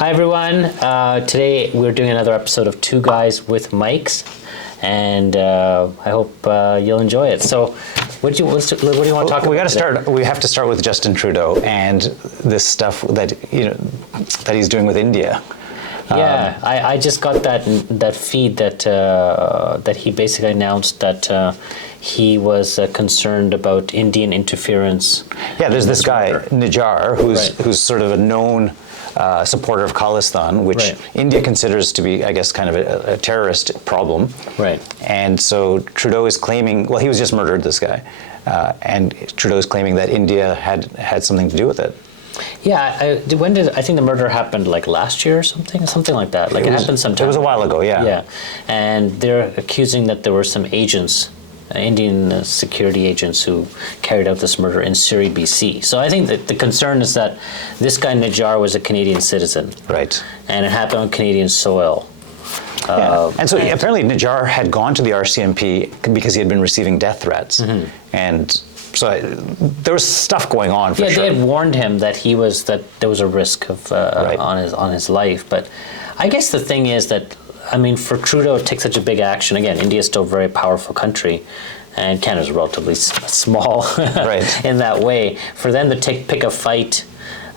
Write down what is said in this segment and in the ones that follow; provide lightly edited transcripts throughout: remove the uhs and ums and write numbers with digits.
Hi everyone. Today we're doing another episode of Two Guys with Mics, and I hope you'll enjoy it. So, what do you want to talk about? We have to start with Justin Trudeau and this stuff that that he's doing with India. Yeah, I just got that feed that he basically announced that he was concerned about Indian interference. Yeah, there's this guy Nazar who's sort of a known supporter of Khalistan, which India considers to be, I guess, kind of a terrorist problem. Right. And so Trudeau is claiming, well, he was just murdered, this guy, and Trudeau is claiming that India had something to do with it. Yeah, I think the murder happened like last year or something like that. Like it happened sometime. It was a while ago, yeah. Yeah, and they're accusing that there were some agents, Indian security agents, who carried out this murder in Surrey, BC. So I think that the concern is that this guy Nazar was a Canadian citizen, right, and it happened on Canadian soil. And so apparently Nazar had gone to the RCMP because he had been receiving death threats, and so there was stuff going on. For sure. They had warned him that there was a risk of on his life. But I guess the thing is that, I mean, for Trudeau to take such a big action, again, India is still a very powerful country, and Canada's relatively small in that way. For them to pick a fight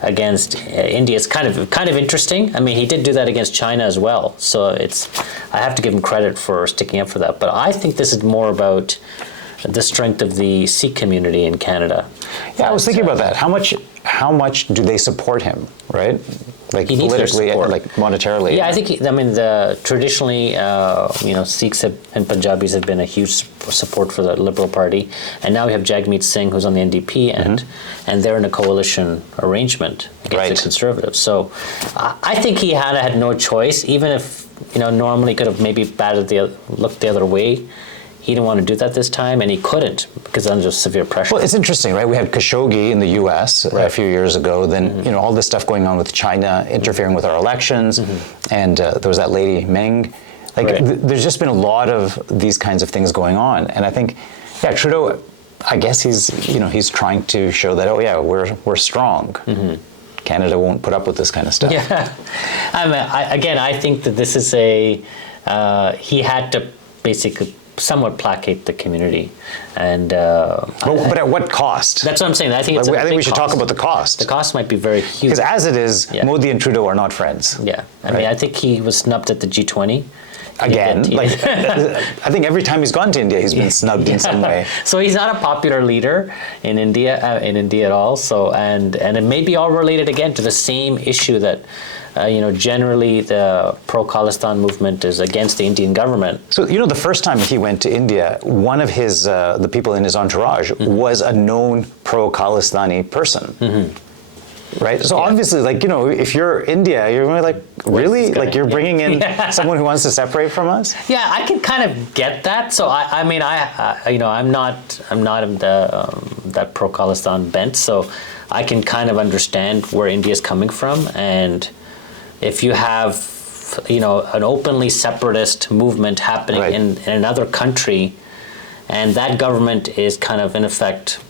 against India is kind of interesting. I mean, he did do that against China as well, so I have to give him credit for sticking up for that. But I think this is more about the strength of the Sikh community in Canada. Yeah, I was thinking about that. How much do they support him, right? Like politically, like monetarily. Yeah, I think. Traditionally, Sikhs and Punjabis have been a huge support for the Liberal Party, and now we have Jagmeet Singh, who's on the NDP, and they're in a coalition arrangement against the Conservatives. So, I think he had no choice, even if normally he could have maybe looked the other way. He didn't want to do that this time, and he couldn't because under severe pressure. Well, it's interesting, right? We had Khashoggi in the U.S. a few years ago. Then, all this stuff going on with China interfering with our elections, and there was that lady Meng. There's just been a lot of these kinds of things going on, and I think, Trudeau, I guess he's trying to show that we're strong. Canada won't put up with this kind of stuff. Yeah, I think that this is he had to basically somewhat placate the community, and but at what cost? That's what I'm saying. I think we should talk about the cost. The cost might be very huge, because as it is, Modi and Trudeau are not friends. Yeah, I mean, I think he was snubbed at the G20 again. I think every time he's gone to India, he's been snubbed in some way. So he's not a popular leader in India at all. So and it may be all related again to the same issue that. Generally the pro-Khalistan movement is against the Indian government. So, the first time he went to India, one of his, the people in his entourage was a known pro-Khalistani person. Right? So obviously, if you're India, you're going to really? You're bringing in someone who wants to separate from us? Yeah, I can kind of get that. So I'm not in that pro-Khalistan bent, so I can kind of understand where India's coming from. And if you have, an openly separatist movement happening in another country, and that government is kind of, in effect,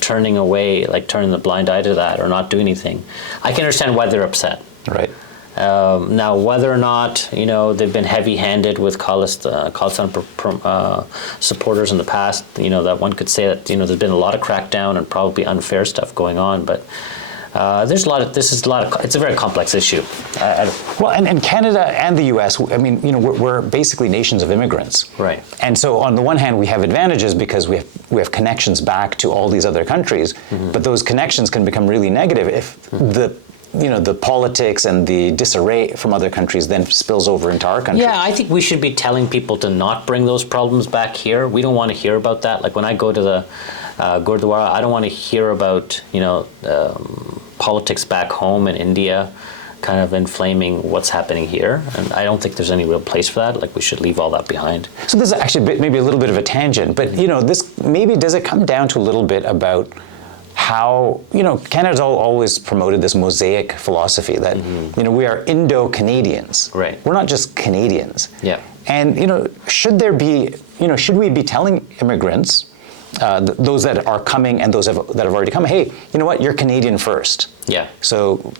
turning the blind eye to that or not doing anything, I can understand why they're upset. Right. Now, whether or not, they've been heavy-handed with Khalistan supporters in the past, that one could say that, there's been a lot of crackdown and probably unfair stuff going on, but it's a very complex issue. Well, and Canada and the U.S., I mean, we're basically nations of immigrants. Right. And so on the one hand, we have advantages because we have connections back to all these other countries, but those connections can become really negative if the politics and the disarray from other countries then spills over into our country. Yeah, I think we should be telling people to not bring those problems back here. We don't want to hear about that. Like when I go to the Gurdwara, I don't want to hear about, politics back home in India kind of inflaming what's happening here. And I don't think there's any real place for that. Like we should leave all that behind. So this is actually maybe a little bit of a tangent, but, this maybe does it come down to a little bit about how, Canada's always promoted this mosaic philosophy that, we are Indo-Canadians. Right. We're not just Canadians. Yeah. And, should we be telling immigrants those that are coming and those that have already come, hey, you know what, you're Canadian first. Yeah. So,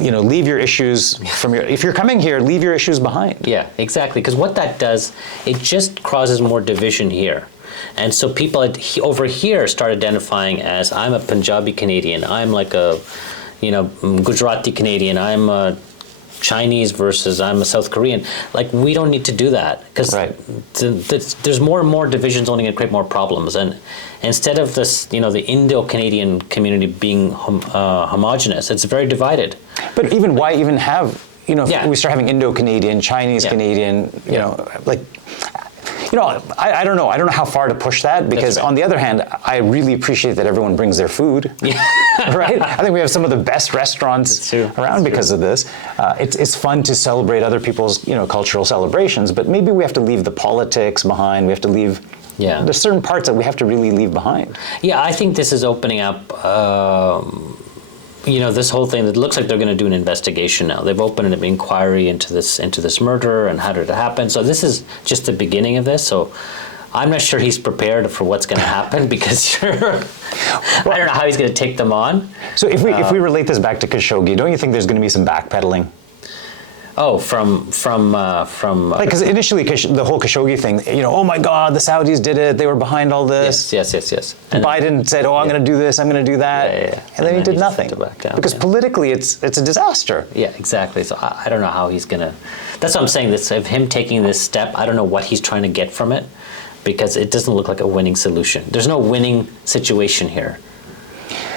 leave your issues if you're coming here, leave your issues behind. Yeah, exactly. Because what that does, it just causes more division here. And so people over here start identifying as, I'm a Punjabi Canadian, I'm like a, Gujarati Canadian, I'm a Chinese versus I'm a South Korean. Like, we don't need to do that, because there's more and more divisions only going to create more problems. And instead of this, the Indo-Canadian community being homogenous, it's very divided. But why even have, if we start having Indo-Canadian, Chinese Canadian, I don't know. I don't know how far to push that, because on the other hand, I really appreciate that everyone brings their food. Yeah. Right? I think we have some of the best restaurants around because of this. It's fun to celebrate other people's cultural celebrations, but maybe we have to leave the politics behind. We have to leave. Yeah. There's certain parts that we have to really leave behind. Yeah, I think this is opening up. This whole thing that looks like they're going to do an investigation now. They've opened an inquiry into this murder and how did it happen. So this is just the beginning of this. So I'm not sure he's prepared for what's going to happen, because I don't know how he's going to take them on. So if we relate this back to Khashoggi, don't you think there's going to be some backpedaling? Oh, from because initially the whole Khashoggi thing, oh my God, the Saudis did it. They were behind all this. Yes. And Biden said, I'm going to do this, I'm going to do that. Yeah. And then he did nothing. Because politically, it's a disaster. Yeah, exactly. So I don't know how he's going to. That's what I'm saying. This of him taking this step, I don't know what he's trying to get from it, because it doesn't look like a winning solution. There's no winning situation here.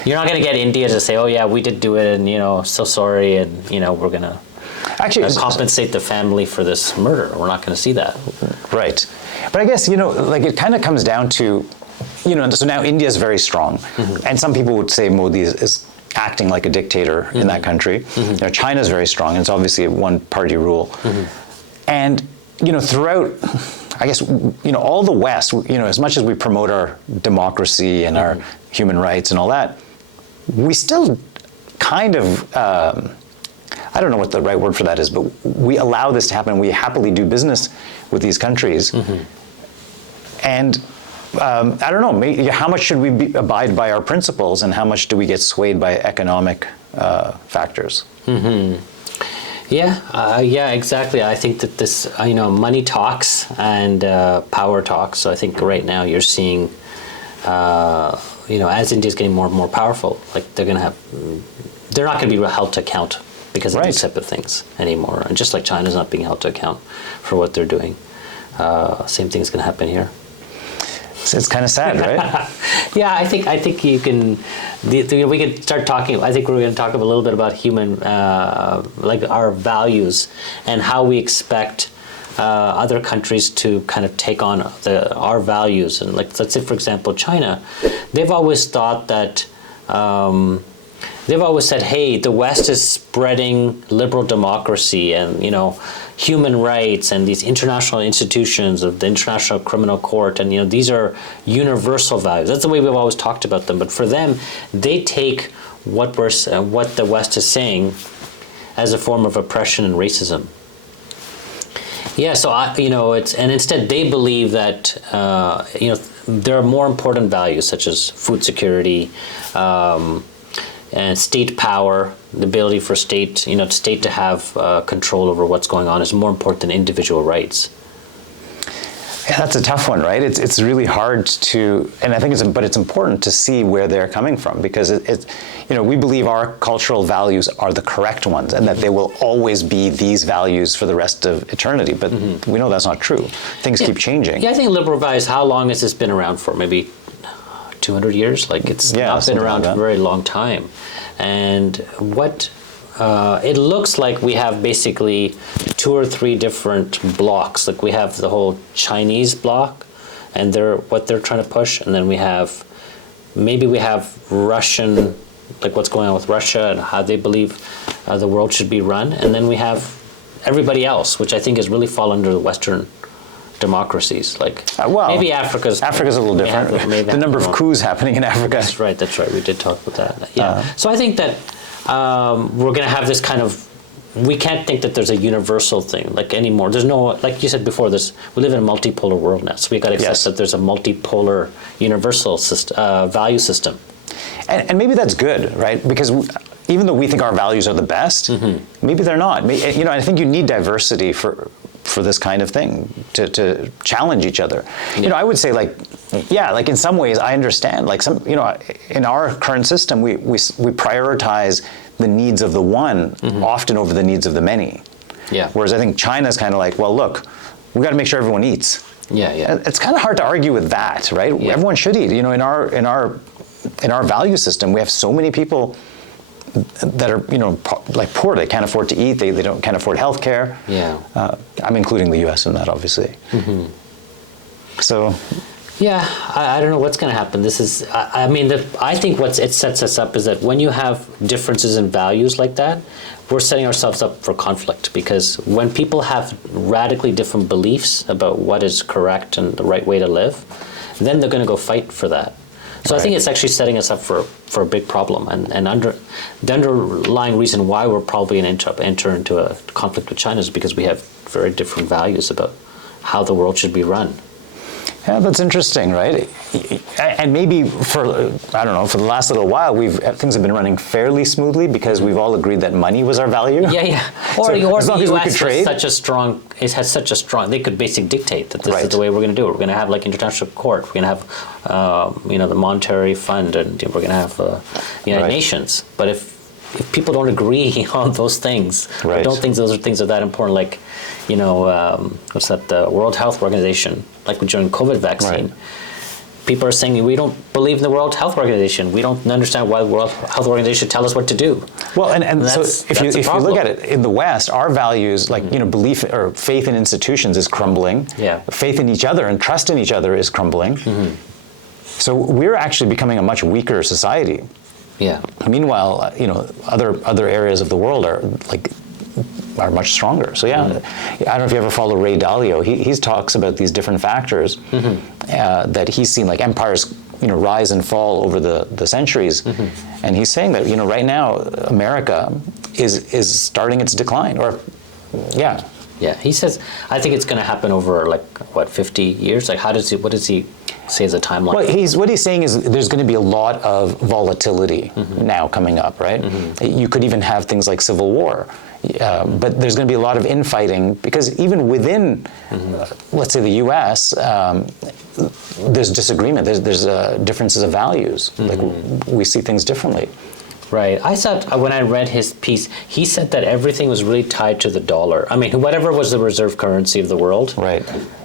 You're not going to get India to say, oh yeah, we did do it, and so sorry, and we're going to. Actually, compensate the family for this murder. We're not going to see that. Right. But I guess, it kind of comes down to, so now India is very strong. Mm-hmm. And some people would say Modi is acting like a dictator in that country. Mm-hmm. China is very strong. And it's obviously a one-party rule. Mm-hmm. And, throughout, I guess, all the West, as much as we promote our democracy and our human rights and all that, we still kind of... I don't know what the right word for that is, but we allow this to happen. We happily do business with these countries. Mm-hmm. And I don't know, how much should we abide by our principles, and how much do we get swayed by economic factors? Mm-hmm. Yeah, exactly. I think that this, money talks and power talks. So I think right now you're seeing, as India's getting more and more powerful, like they're not going to be held to account because of these type of things anymore. And just like China's not being held to account for what they're doing, same thing's going to happen here. So it's kind of sad, right? Yeah, I think you can. We can start talking. I think we're going to talk a little bit about human, like our values and how we expect other countries to kind of take on our values. And like, let's say, for example, China, they've always thought that. They've always said, hey, the West is spreading liberal democracy and, human rights and these international institutions of the International Criminal Court. And, these are universal values. That's the way we've always talked about them. But for them, they take what the West is saying as a form of oppression and racism. Yeah, so, and instead they believe that, there are more important values such as food security, and state power, the ability for state to have control over what's going on is more important than individual rights. Yeah, that's a tough one, right? It's really hard to, and I think it's important to see where they're coming from, because we believe our cultural values are the correct ones, and that they will always be these values for the rest of eternity. But we know that's not true. Things keep changing. Yeah, I think liberal values. How long has this been around for? Maybe 200 years? Like, it's not been around for a very long time. And what it looks like we have basically 2 or 3 different blocks. Like, we have the whole Chinese block and what they're trying to push, and then we have Russian, like what's going on with Russia and how they believe the world should be run, and then we have everybody else, which I think is really fall under the Western democracies. Like, maybe Africa's a little different. The number of coups happening in Africa. That's right. We did talk about that. Yeah. So I think that we're going to have this kind of we can't think that there's a universal thing like anymore. There's no, like you said before, we live in a multipolar world now, so we got to accept that there's a multipolar universal value system. And maybe that's good, right? Because even though we think our values are the best, maybe they're not. You know, I think you need diversity for this kind of thing to challenge each other. You know, I would say like in some ways I understand. Like you know, in our current system, we prioritize the needs of the one often over the needs of the many. Yeah. Whereas I think China's kind of like, well, look, we got to make sure everyone eats. Yeah, yeah. It's kind of hard to argue with that, right? Yeah. Everyone should eat. You know, in our value system, we have so many people that are, you know, like poor. They can't afford to eat. They can't afford health care. Yeah. I'm including the U.S. in that, obviously. So. Yeah, I don't know what's going to happen. This is, I mean, I think what it sets us up is that when you have differences in values like that, we're setting ourselves up for conflict, because when people have radically different beliefs about what is correct and the right way to live, then they're going to go fight for that. So I think it's actually setting us up for a big problem, and the underlying reason why we're probably going to enter into a conflict with China is because we have very different values about how the world should be run. Yeah, that's interesting, right? And maybe for the last little while, things have been running fairly smoothly because we've all agreed that money was our value. Yeah, yeah. Or so the US has such a strong, they could basically dictate that this is the way we're going to do it. We're going to have like international court. We're going to have, the monetary fund, and we're going to have United Nations. But if people don't agree on those things, or don't think those things are that important, like, what's that, the World Health Organization, like during COVID vaccine, people are saying we don't believe in the World Health Organization. We don't understand why the World Health Organization tell us what to do. Well, and so if you look at it in the West, our values, like belief or faith in institutions is crumbling. Yeah. Faith in each other and trust in each other is crumbling. So we're actually becoming a much weaker society. Yeah. Meanwhile, other areas of the world are much stronger. So I don't know if you ever follow Ray Dalio. He talks about these different factors that he's seen, like empires, rise and fall over the centuries, and he's saying that right now America is starting its decline. Yeah, he says, I think it's going to happen over 50 years. Like, what does he say as a timeline? Well, what he's saying is there's going to be a lot of volatility now coming up, right? You could even have things like civil war. But there's going to be a lot of infighting, because even within, let's say, the U.S., there's disagreement. There's differences of values. Like, we see things differently. Right. I thought when I read his piece, he said that everything was really tied to the dollar. I mean, whatever was the reserve currency of the world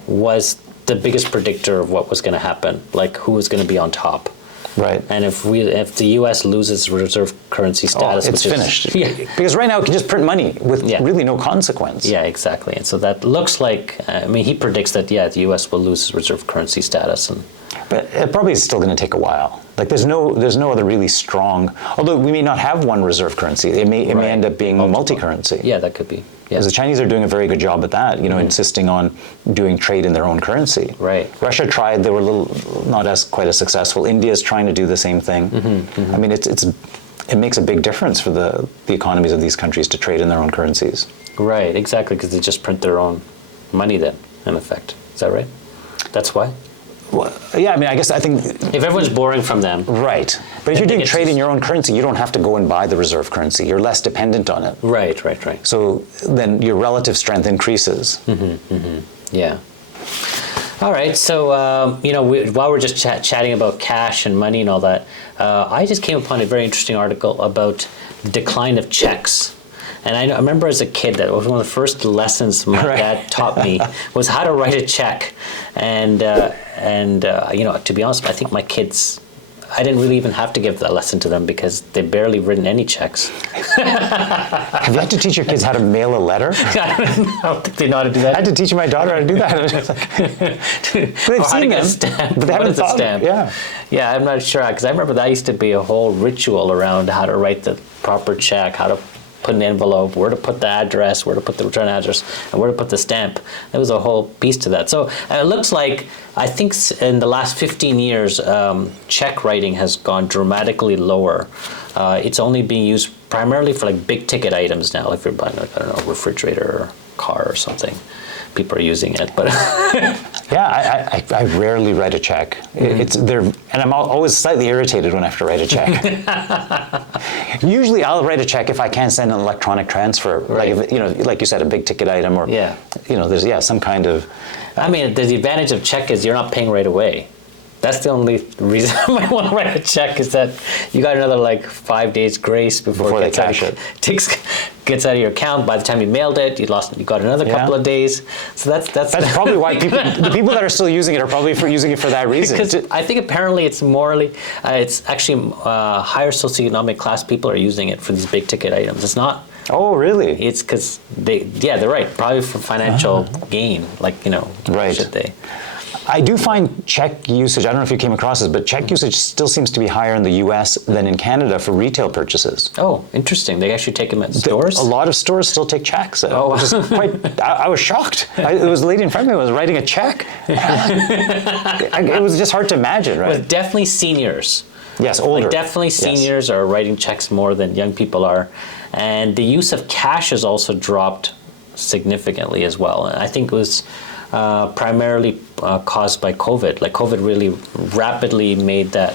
was the biggest predictor of what was going to happen, like who was going to be on top. Right. And if the U.S. loses reserve currency status, it's finished. Because right now it can just print money with really no consequence. Yeah, exactly. And so that looks like, he predicts that, the U.S. will lose reserve currency status. But it probably is still going to take a while. Like, there's no other really strong, although we may not have one reserve currency. It may end up being multi-currency. Yeah, that could be. Because the Chinese are doing a very good job at that, insisting on doing trade in their own currency. Right. Russia tried; they were not quite as successful. India's trying to do the same thing. I mean, it makes a big difference for the economies of these countries to trade in their own currencies. Right. Exactly, because they just print their own money then, in effect. Is that right? That's why. Well, yeah, I think if everyone's borrowing from them, right. But if you're doing trade in your own currency, you don't have to go and buy the reserve currency. You're less dependent on it. Right. So then your relative strength increases. Yeah. All right. So while we're just chatting about cash and money and all that, I just came upon a very interesting article about decline of checks. And I remember as a kid that was one of the first lessons my dad taught me was how to write a check. And to be honest, I think my kids, I didn't really even have to give that lesson to them because they've barely written any checks. Have you had to teach your kids how to mail a letter? I don't think they know how to do that. I had to teach my daughter how to do that. But they've seen them, but they haven't thought. Stamp? Yeah, I'm not sure, because I remember that used to be a whole ritual around how to write the proper check, how to put an envelope, where to put the address, where to put the return address, and where to put the stamp. There was a whole piece to that. So it looks like, I think in the last 15 years, check writing has gone dramatically lower. It's only being used primarily for like big ticket items now. Like if you're buying like, I don't know, a refrigerator or car or something, people are using it. But yeah, I rarely write a check. It's there, and I'm always slightly irritated when I have to write a check. Usually, I'll write a check if I can send an electronic transfer, Right. like if, like you said, a big ticket item, or there's some kind of. I mean, the advantage of check is you're not paying right away. That's the only reason I might want to write a check, is that you got another like 5 days grace before they it cash it. Gets out of your account. By the time you mailed it, you got another couple of days. So that's probably why the people that are still using it are probably using it for that reason. Because I think apparently it's morally, it's actually higher socioeconomic class people are using it for these big ticket items. It's not. Oh, really? It's because they're right. Probably for financial gain, like Right. should they? I do find check usage, I don't know if you came across this, but check usage still seems to be higher in the US than in Canada for retail purchases. Oh, interesting. They actually take them at stores? A lot of stores still take checks. Oh. Which is I was shocked. There was a lady in front of me who was writing a check. It was just hard to imagine, right? Well, definitely seniors. Yes, older. Like definitely seniors are writing checks more than young people are. And the use of cash has also dropped significantly as well. And I think it was primarily caused by COVID. Like COVID really rapidly made that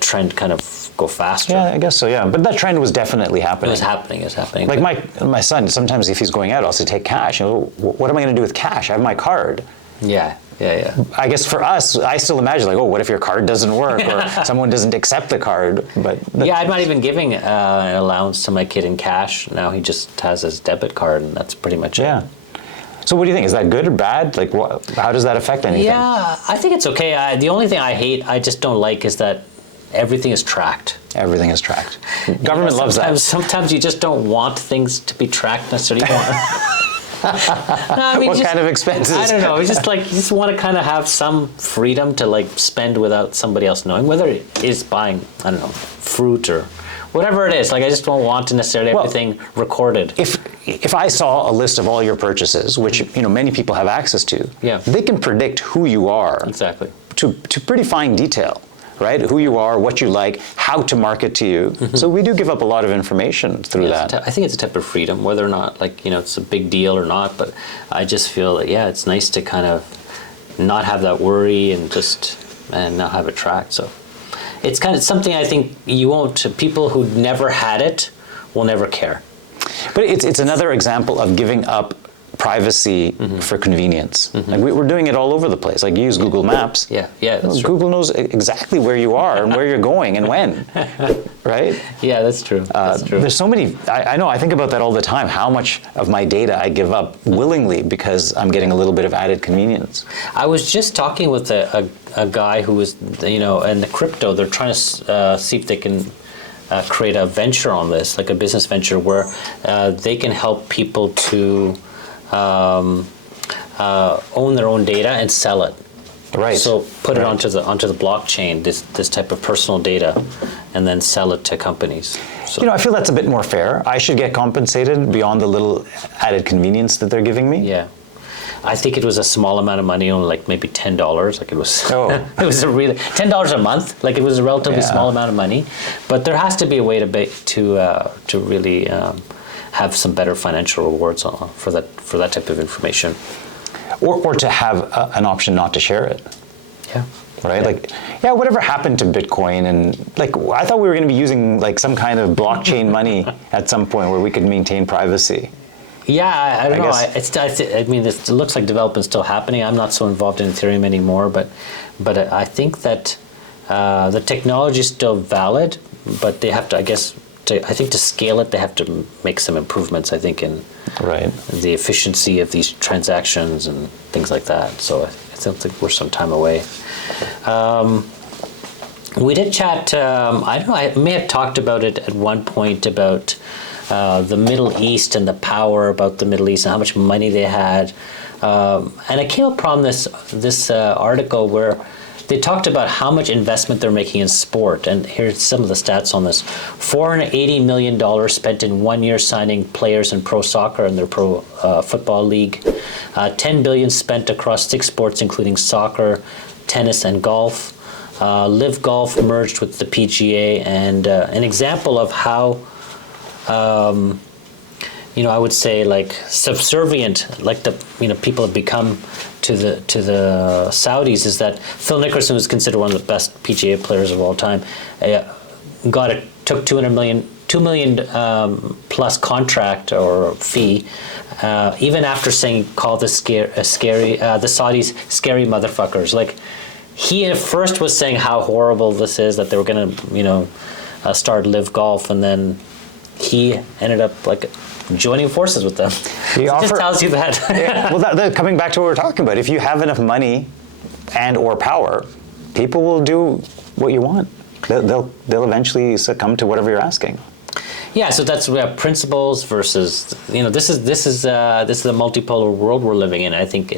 trend kind of go faster. Yeah, I guess so, yeah. But that trend was definitely happening. It was happening. Like my son, sometimes if he's going out, I'll say, take cash. What am I going to do with cash? I have my card. Yeah. I guess for us, I still imagine like, what if your card doesn't work or someone doesn't accept the card? But I'm not even giving an allowance to my kid in cash. Now he just has his debit card, and that's pretty much it. Yeah. So what do you think? Is that good or bad? Like, how does that affect anything? Yeah, I think it's okay. The only thing I just don't like is that everything is tracked. Everything is tracked. Government loves that. Sometimes you just don't want things to be tracked necessarily. What kind of expenses? I don't know. It's just like you just want to kind of have some freedom to like spend without somebody else knowing, whether it is buying, I don't know, fruit or whatever it is. Like I just don't want to necessarily everything recorded. If I saw a list of all your purchases, which many people have access to, they can predict who you are. Exactly. To pretty fine detail. Right? Who you are, what you like, how to market to you. Mm-hmm. So we do give up a lot of information through that. I think it's a type of freedom, whether or not it's a big deal or not. But I just feel that it's nice to kind of not have that worry and not have it tracked. So it's kind of something I think people who never had it will never care. But it's another example of giving up privacy for convenience. Like we're doing it all over the place. Like you use Google Maps. Yeah, that's true. Google knows exactly where you are and where you're going and when, right? Yeah, that's true. That's true. There's so many. I know. I think about that all the time. How much of my data I give up willingly because I'm getting a little bit of added convenience. I was just talking with a guy who was, in the crypto. They're trying to see if they can create a venture on this, like a business venture where they can help people to own their own data and sell it. Right. So put it onto the blockchain, this type of personal data, and then sell it to companies. So. I feel that's a bit more fair. I should get compensated beyond the little added convenience that they're giving me. Yeah. I think it was a small amount of money, only like maybe $10. Like it was, it was a really $10 a month. Like it was a relatively small amount of money, but there has to be a way to really have some better financial rewards for that type of information, or to have an option not to share it. Yeah. Right. Yeah. Whatever happened to Bitcoin and I thought we were going to be using some kind of blockchain money at some point where we could maintain privacy. Yeah, I don't know. I mean, it looks like development's still happening. I'm not so involved in Ethereum anymore, but I think that the technology is still valid, but they have to, I guess, to scale it, they have to make some improvements, I think, in the efficiency of these transactions and things like that. So I don't think we're some time away. We did chat, I don't know, I may have talked about it at one point about the Middle East and the power about the Middle East and how much money they had. And I came upon this article where they talked about how much investment they're making in sport. And here's some of the stats on this. $480 million spent in 1 year signing players in pro soccer and their pro football league. $10 billion spent across 6 sports, including soccer, tennis, and golf. Live Golf merged with the PGA. And an example of how I would say like subservient, like the people have become to the Saudis, is that Phil Mickelson, who's considered one of the best PGA players of all time, took $2 million plus contract or fee, even after called the Saudis scary motherfuckers. Like, he at first was saying how horrible this is, that they were going to start Live Golf, and then he ended up like joining forces with them. It just tells you that. Yeah, well, coming back to what we were talking about, if you have enough money and or power, people will do what you want. They'll eventually succumb to whatever you're asking. Yeah, so we have principles versus, this is the multipolar world we're living in. I think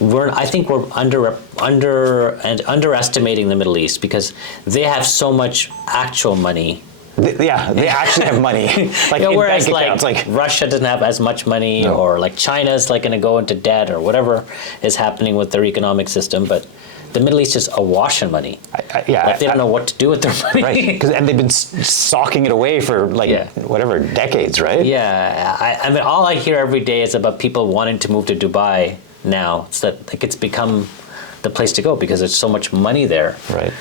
we're underestimating the Middle East, because they have so much actual money. They actually have money. Like, whereas like Russia doesn't have as much money, or like China's like going to go into debt or whatever is happening with their economic system, but the Middle East is awash in money. They don't know what to do with their money. Right, and they've been socking it away for whatever, decades, right? Yeah, I mean, all I hear every day is about people wanting to move to Dubai now. It's that it's become the place to go because there's so much money there. Right.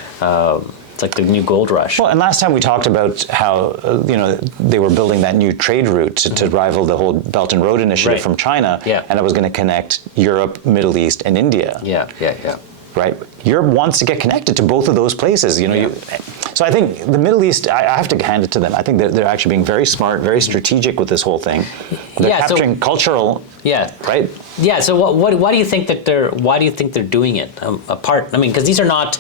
It's like the new gold rush. Well, and last time we talked about how they were building that new trade route to rival the whole Belt and Road Initiative from China, and it was going to connect Europe, Middle East, and India. Yeah. Right? Europe wants to get connected to both of those places. So I think the Middle East, I have to hand it to them. I think they're actually being very smart, very strategic with this whole thing. They're capturing cultural. Yeah. Right. Yeah. So why do you think that they're doing it? Because these are not.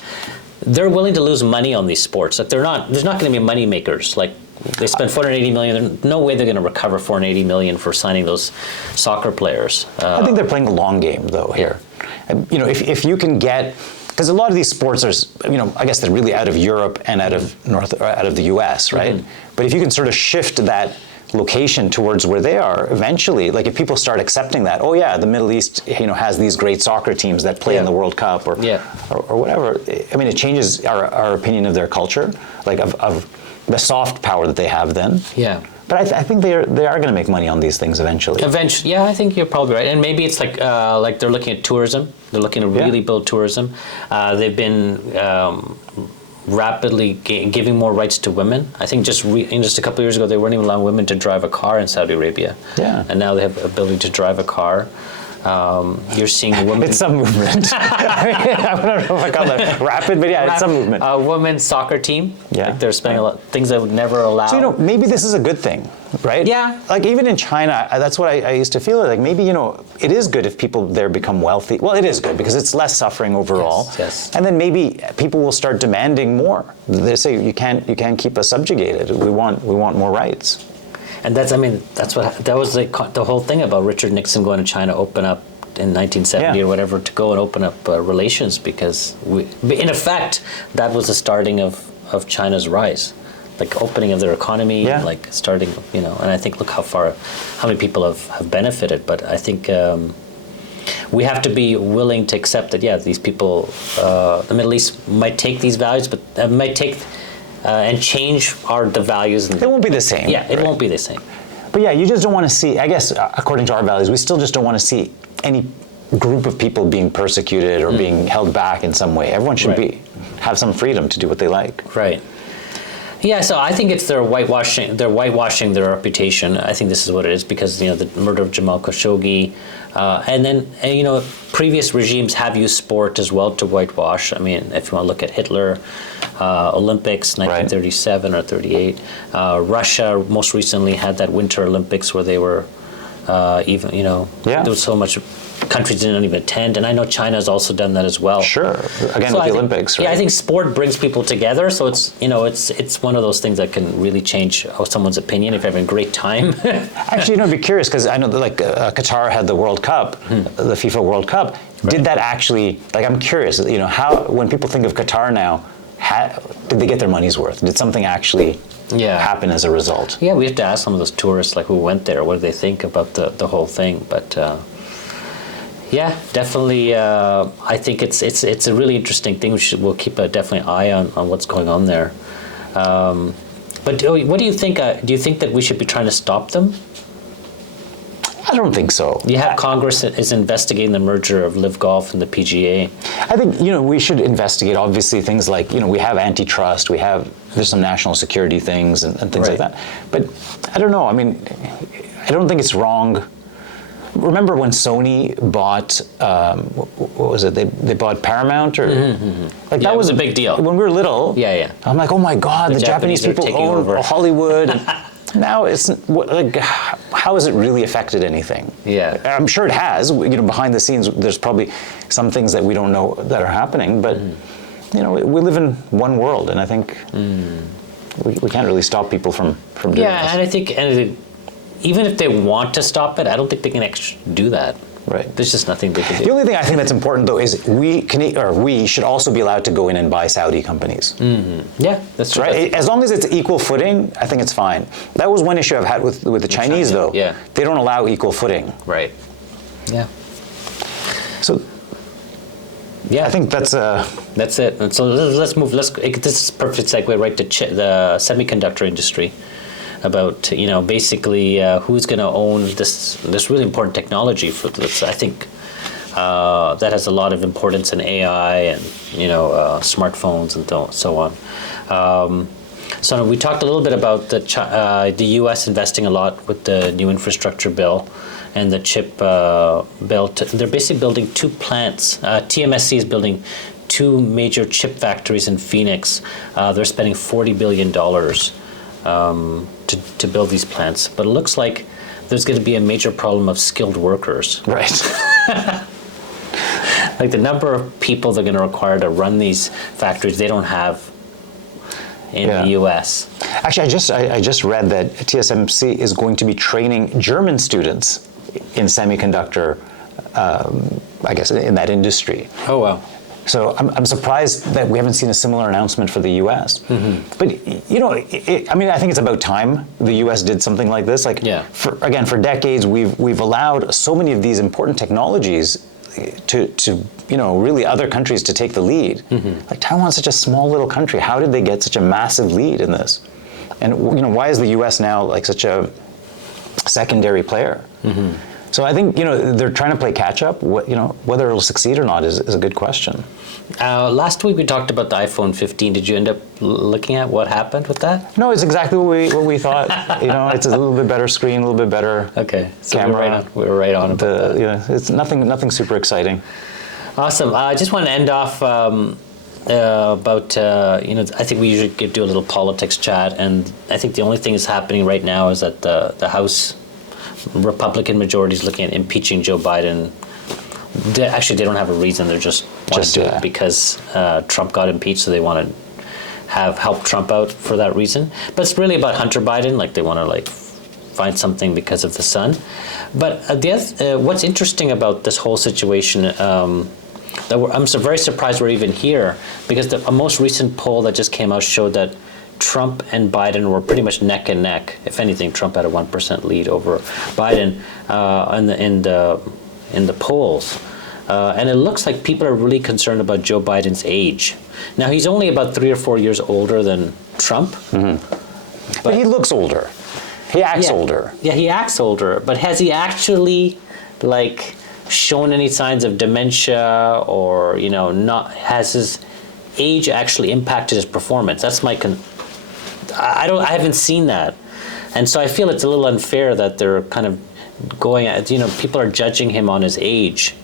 They're willing to lose money on these sports. Like, there's not going to be money makers. Like, they spend $480 million. There's no way they're going to recover $480 million for signing those soccer players. I think they're playing a long game, though, here. If you can get, because a lot of these sports are, I guess they're really out of Europe and out of the U.S., right? Mm-hmm. But if you can sort of shift that location towards where they are, eventually, like if people start accepting that, the Middle East, has these great soccer teams that play in the World Cup or whatever. I mean, it changes our opinion of their culture, like of the soft power that they have then. Yeah. But I think they are going to make money on these things eventually. Eventually, I think you're probably right. And maybe it's like they're looking at tourism. They're looking to really build tourism. They've been rapidly giving more rights to women. I think just a couple of years ago, they weren't even allowing women to drive a car in Saudi Arabia. Yeah. And now they have the ability to drive a car. You're seeing women. It's some movement. I don't know if I call that rapid, but it's some movement. A women's soccer team. Yeah. Like, they're spending a lot things that would never allow. So maybe this is a good thing, right? Yeah. Like, even in China, that's what I used to feel like. Maybe it is good if people there become wealthy. Well, it is good because it's less suffering overall. Yes. And then maybe people will start demanding more. They say you can't keep us subjugated. We want more rights. And that was the whole thing about Richard Nixon going to China, open up in 1970 or whatever, to go and open up relations, because in effect, that was the starting of China's rise, like opening of their economy, like starting, and I think look how many people have benefited. But I think we have to be willing to accept that, these people, the Middle East might take these values, but might take and change the values. It won't be the same. Yeah, it won't be the same. But you just don't want to see, I guess, according to our values, we still just don't want to see any group of people being persecuted or being held back in some way. Everyone should have some freedom to do what they like. Right. Yeah, so I think it's they're whitewashing their reputation. I think this is what it is, because the murder of Jamal Khashoggi, and then previous regimes have used sport as well to whitewash. I mean, if you want to look at Hitler, Olympics 1937 or 38, Russia most recently had that Winter Olympics where they were there was so much. Countries didn't even attend, and I know China's also done that as well. Sure, again with the Olympics, right? Yeah, I think sport brings people together, so it's it's one of those things that can really change someone's opinion if you're having a great time. Actually, I'd be curious, because I know that Qatar had the World Cup, the FIFA World Cup. Right. Did that actually? I'm curious. How when people think of Qatar now, did they get their money's worth? Did something actually happen as a result? Yeah, we have to ask some of those tourists who went there what do they think about the whole thing, but. Yeah, definitely. I think it's a really interesting thing. We'll keep definitely an eye on what's going on there. But what do you think? Do you think that we should be trying to stop them? I don't think so. You have Congress that is investigating the merger of Live Golf and the PGA. I think, we should investigate, obviously, things like, we have antitrust, there's some national security things and things like that. But I don't know. I mean, I don't think it's wrong. Remember when Sony bought, what was it? They bought Paramount, or like that was a big deal when we were little. Yeah. I'm like, oh my God, the Japanese people own over Hollywood. And now it's like, how has it really affected anything? Yeah, I'm sure it has. Behind the scenes, there's probably some things that we don't know that are happening. But we live in one world, and I think we can't really stop people from doing this. Yeah, and I think even if they want to stop it, I don't think they can actually do that. Right. There's just nothing they can do. The only thing I think that's important, though, is we should also be allowed to go in and buy Saudi companies. Yeah, that's true. Right. As long as it's equal footing, I think it's fine. That was one issue I've had with the Chinese, though. Yeah. They don't allow equal footing. Right. Yeah. So. Yeah, I think that's it. And so let's move. This is a perfect segue right to the semiconductor industry. About basically who's going to own this really important technology for this. I think that has a lot of importance in AI and smartphones and so on. So we talked a little bit about the U.S. investing a lot with the new infrastructure bill and the chip bill. They're basically building 2 plants. TMSC is building 2 major chip factories in Phoenix. They're spending $40 billion. To build these plants, but it looks like there's going to be a major problem of skilled workers. Right. Like the number of people they're going to require to run these factories, they don't have in the U.S. Actually, I just read that TSMC is going to be training German students in semiconductor, I guess, in that industry. Oh, wow. So I'm surprised that we haven't seen a similar announcement for the U.S. But I think it's about time the U.S. did something like this. For decades we've allowed so many of these important technologies to really other countries to take the lead. Like Taiwan's such a small little country. How did they get such a massive lead in this? And why is the U.S. now like such a secondary player? So I think they're trying to play catch up. Whether it'll succeed or not is a good question. Last week we talked about the iPhone 15. Did you end up looking at what happened with that? No, it's exactly what we thought. It's a little bit better screen, a little bit better camera. We were right on about that. It's nothing super exciting. Awesome. I just want to end off about I think we usually do a little politics chat, and I think the only thing that's happening right now is that the House Republican majority is looking at impeaching Joe Biden. They don't have a reason. They're just want to do it because Trump got impeached, so they want to help Trump out for that reason. But it's really about Hunter Biden. Like they want to find something because of the son. But what's interesting about this whole situation, I'm so very surprised we're even here, because a most recent poll that just came out showed that Trump and Biden were pretty much neck and neck. If anything, Trump had a 1% lead over Biden in the polls. And it looks like people are really concerned about Joe Biden's age. Now, he's only about 3 or 4 years older than Trump. But he looks older. He acts older. Yeah, he acts older. But has he actually, shown any signs of dementia, or, has his age actually impacted his performance? That's my I haven't seen that. And so I feel it's a little unfair that they're kind of going at, people are judging him on his age.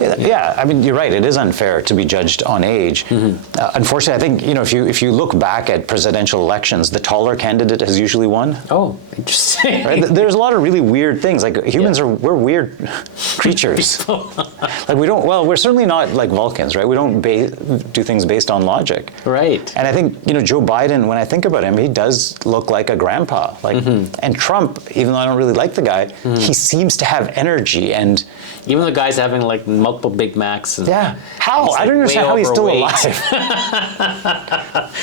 Yeah, I mean, you're right. It is unfair to be judged on age. Unfortunately, I think if you look back at presidential elections, the taller candidate has usually won. Oh, interesting. Right? There's a lot of really weird things. Like humans we're weird creatures. We're certainly not like Vulcans, right? We don't do things based on logic. Right. And I think Joe Biden, when I think about him, he does look like a grandpa. And Trump, even though I don't really like the guy, he seems to have energy and. Even the guy's having multiple Big Macs. And how? I don't understand how he's still alive.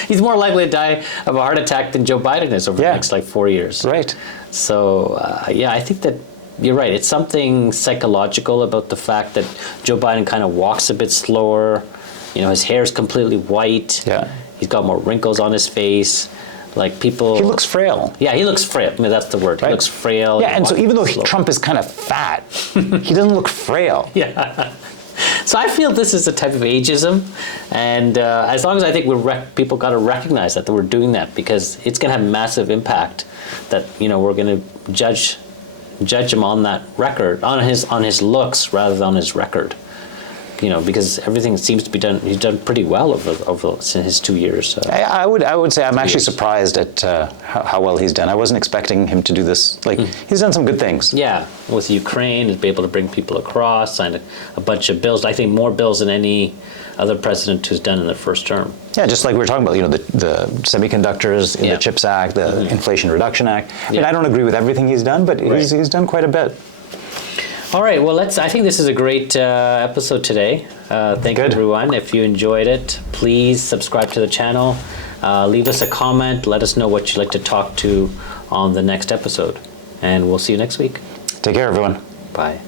He's more likely to die of a heart attack than Joe Biden is over the next 4 years. Right. So I think that you're right. It's something psychological about the fact that Joe Biden kind of walks a bit slower. His hair is completely white. Yeah. He's got more wrinkles on his face. Like people. He looks frail. Yeah, he looks frail. I mean, that's the word. He looks frail. Yeah, and so even though Trump is kind of fat, he doesn't look frail. Yeah. So I feel this is a type of ageism, and as long as I think people got to recognize that we're doing that, because it's going to have massive impact. That we're going to judge him on that record, on his looks rather than on his record. Because everything seems to be done. He's done pretty well over his 2 years. I would say I'm actually surprised at how well he's done. I wasn't expecting him to do this. Like he's done some good things. Yeah, with Ukraine, to be able to bring people across, signed a bunch of bills. I think more bills than any other president who's done in their first term. Yeah, just like we were talking about, the semiconductors, the CHIPS Act, the Inflation Reduction Act. I mean, I don't agree with everything he's done, but he's done quite a bit. All right, well, I think this is a great episode today. Thank you, everyone. If you enjoyed it, please subscribe to the channel. Leave us a comment. Let us know what you'd like to talk to on the next episode. And we'll see you next week. Take care, everyone. Bye.